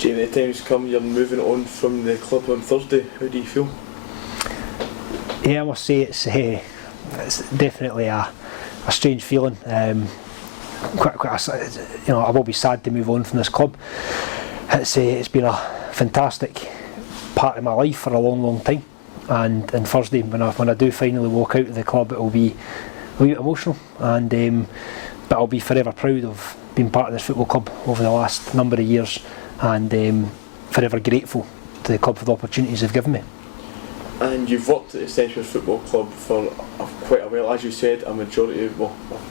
Jamie, the time's come, you're moving on from the club on Thursday. How do you feel? Yeah, I must say it's definitely a strange feeling. I will be sad to move on from this club. It's been a fantastic part of my life for a long time, and Thursday when I do finally walk out of the club, it will be a wee bit emotional, but I'll be forever proud of being part of this football club over the last number of years, and forever grateful to the club for the opportunities they've given me. And you've worked at the Stenchurch Football Club for quite a while, as you said, a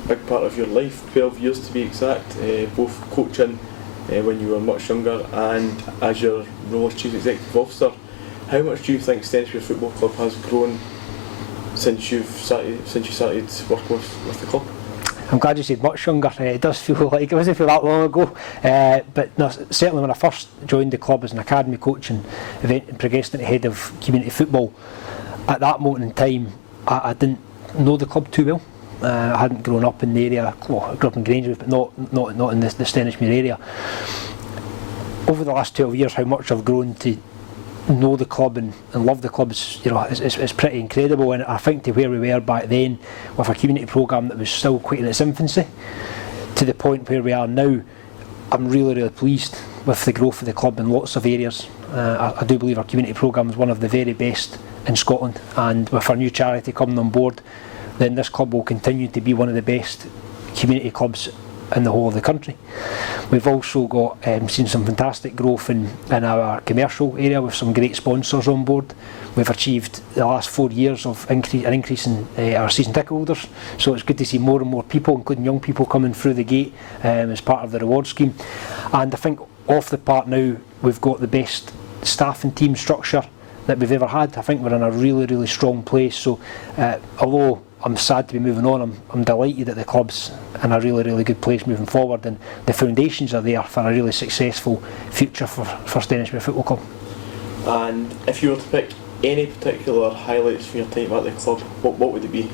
big part of your life, 12 years to be exact, both coaching when you were much younger and as your role as Chief Executive Officer. How much do you think Stenchurch Football Club has grown since you started working with the club? I'm glad you said much younger. It does feel like it doesn't feel that long ago, but no, certainly when I first joined the club as an academy coach and progressed into head of community football, at that moment in time I didn't know the club too well. I hadn't grown up in the area. Well, I grew up in Grangemouth, but not in the Stenchurch area. Over the last 12 years, how much I've grown to know the club and love the club is pretty incredible, and I think to where we were back then with a community programme that was still quite in its infancy to the point where we are now, I'm really pleased with the growth of the club in lots of areas. I do believe our community programme is one of the very best in Scotland, and with our new charity coming on board, then this club will continue to be one of the best community clubs in the whole of the country. We've also got seen some fantastic growth in our commercial area with some great sponsors on board. We've achieved the last 4 years of an increase in our season ticket holders, so it's good to see more and more people, including young people, coming through the gate as part of the reward scheme. And I think off the park now we've got the best staff and team structure that we've ever had. I think we're in a really strong place, so although I'm sad to be moving on, I'm delighted that the club's in a really good place moving forward, and the foundations are there for a really successful future for Stenchurch Football Club. And if you were to pick any particular highlights from your time at the club, what would it be?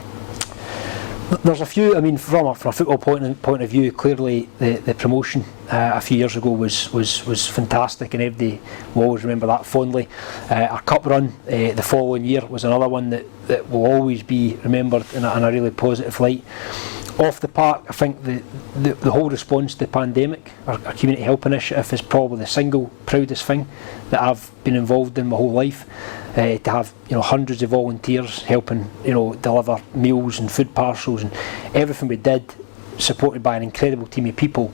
There's a few. I mean, from a football point of view, clearly the promotion a few years ago was fantastic, and everybody will always remember that fondly. Our cup run the following year was another one that will always be remembered in a really positive light. Off the park, I think the whole response to the pandemic, our community help initiative, is probably the single proudest thing that I've been involved in my whole life. To have hundreds of volunteers helping deliver meals and food parcels and everything we did, supported by an incredible team of people.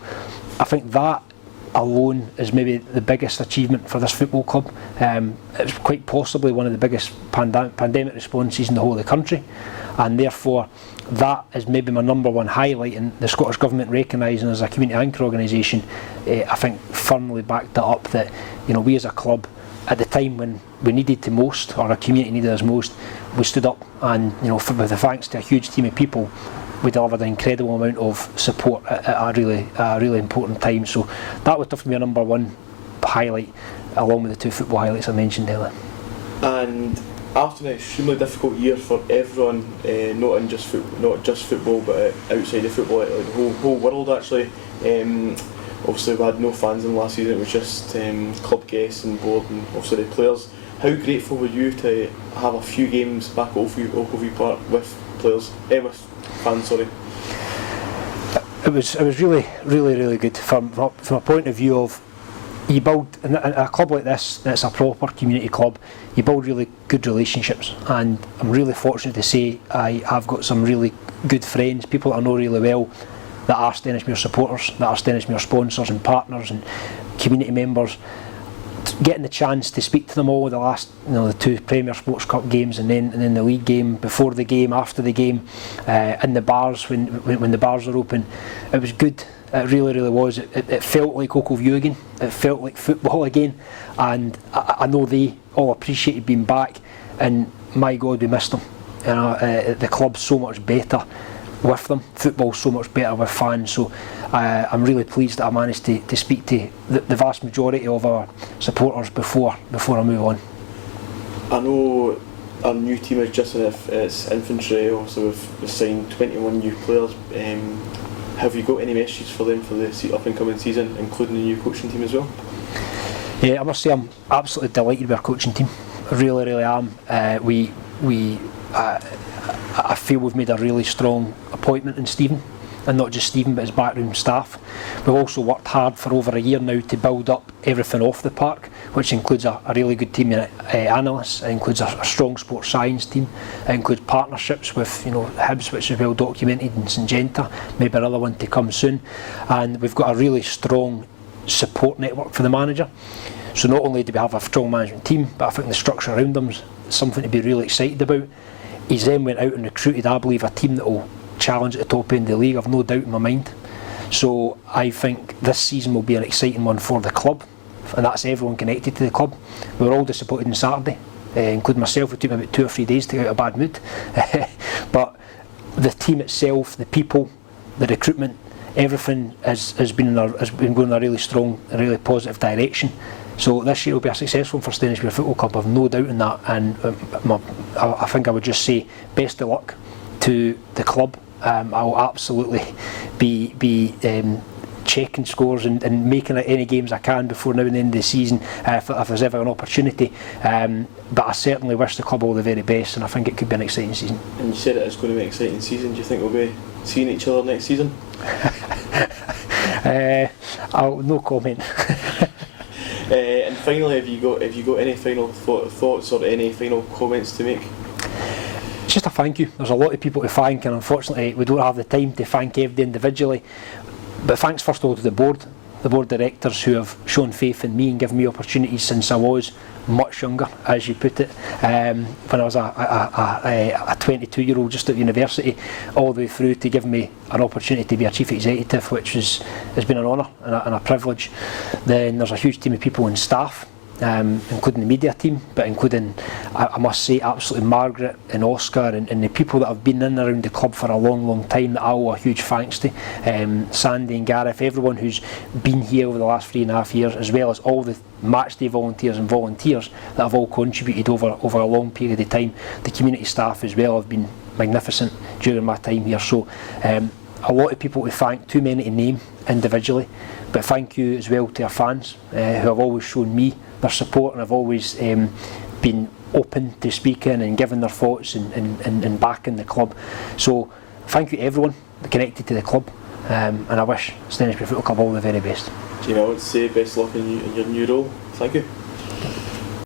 I think that alone is maybe the biggest achievement for this football club. It's quite possibly one of the biggest pandemic responses in the whole of the country, and therefore that is maybe my number one highlight, and the Scottish Government recognising us as a community anchor organisation, I think firmly backed it up that we as a club, at the time when we needed to most, or our community needed us most, we stood up, and with the thanks to a huge team of people, we delivered an incredible amount of support at a really important time. So that would have to be a number one highlight, along with the two football highlights I mentioned earlier. And after an extremely difficult year for everyone, not just football, but outside of football, like the whole world actually. Obviously we had no fans in last season, it was just club guests and board and obviously the players. How grateful were you to have a few games back at Ogilvie Park with with fans? Sorry. It was really good from a point of view of, you build in a club like this that's a proper community club, you build really good relationships, and I'm really fortunate to say I have got some really good friends, people that I know really well, that are Stenchurch supporters, that are Stenchurch sponsors and partners and community members. Getting the chance to speak to them all the last, the two Premier Sports Cup games, and then the league game, before the game, after the game, in the bars when the bars are open, it was good. It really was. It felt like Ogilvie again. It felt like football again, and I know they all appreciated being back. And my God, we missed them. The club's so much better with them. Football's so much better with fans. So I'm really pleased that I managed to speak to the vast majority of our supporters before I move on. I know our new team is just in its infantry. Also, we've signed 21 new players. Have you got any messages for them for the up and coming season, including the new coaching team as well? Yeah, I must say I'm absolutely delighted with our coaching team. I really, really am. I feel we've made a really strong appointment in Stephen, and not just Stephen but his backroom staff. We've also worked hard for over a year now to build up everything off the park, which includes a really good team of analysts. It includes a strong sports science team. It includes partnerships with Hibs, which is well documented, and Syngenta, maybe another one to come soon. And we've got a really strong support network for the manager. So not only do we have a strong management team, but I think the structure around them is something to be really excited about. He's then went out and recruited, I believe, a team that will challenge at the top end of the league. I've no doubt in my mind. So I think this season will be an exciting one for the club, and that's everyone connected to the club. We were all disappointed on Saturday, including myself. It took me about 2 or 3 days to get out of a bad mood. But the team itself, the people, the recruitment, everything has been going in a really strong, a really positive direction. So this year will be a successful one for Stainsbury Football Club. I've no doubt in that, and I think I would just say best of luck to the club. I'll absolutely be checking scores and making any games I can before now and the end of the season if there's ever an opportunity. But I certainly wish the club all the very best, and I think it could be an exciting season. And you said it is going to be an exciting season. Do you think we'll be seeing each other next season? No comment. And finally, have you got any final thoughts or any final comments to make? Just a thank you. There's a lot of people to thank, and unfortunately we don't have the time to thank everybody individually. But thanks first of all to the board directors who have shown faith in me and given me opportunities since I was much younger, as you put it, when I was a 22-year-old just at university, all the way through to giving me an opportunity to be a chief executive, which has been an honour and a privilege. Then there's a huge team of people and staff, including the media team, but including, I must say, absolutely Margaret and Oscar and the people that have been in and around the club for a long time that I owe a huge thanks to. Sandy and Gareth, everyone who's been here over the last 3.5 years, as well as all the matchday volunteers and volunteers that have all contributed over a long period of time. The community staff as well have been magnificent during my time here. So a lot of people to thank, too many to name individually, but thank you as well to our fans who have always shown me their support and have always been open to speaking and giving their thoughts and backing the club. So thank you to everyone connected to the club, and I wish Stainsbury Football Club all the very best. Jamie, I want to say best luck in your new role. Thank you.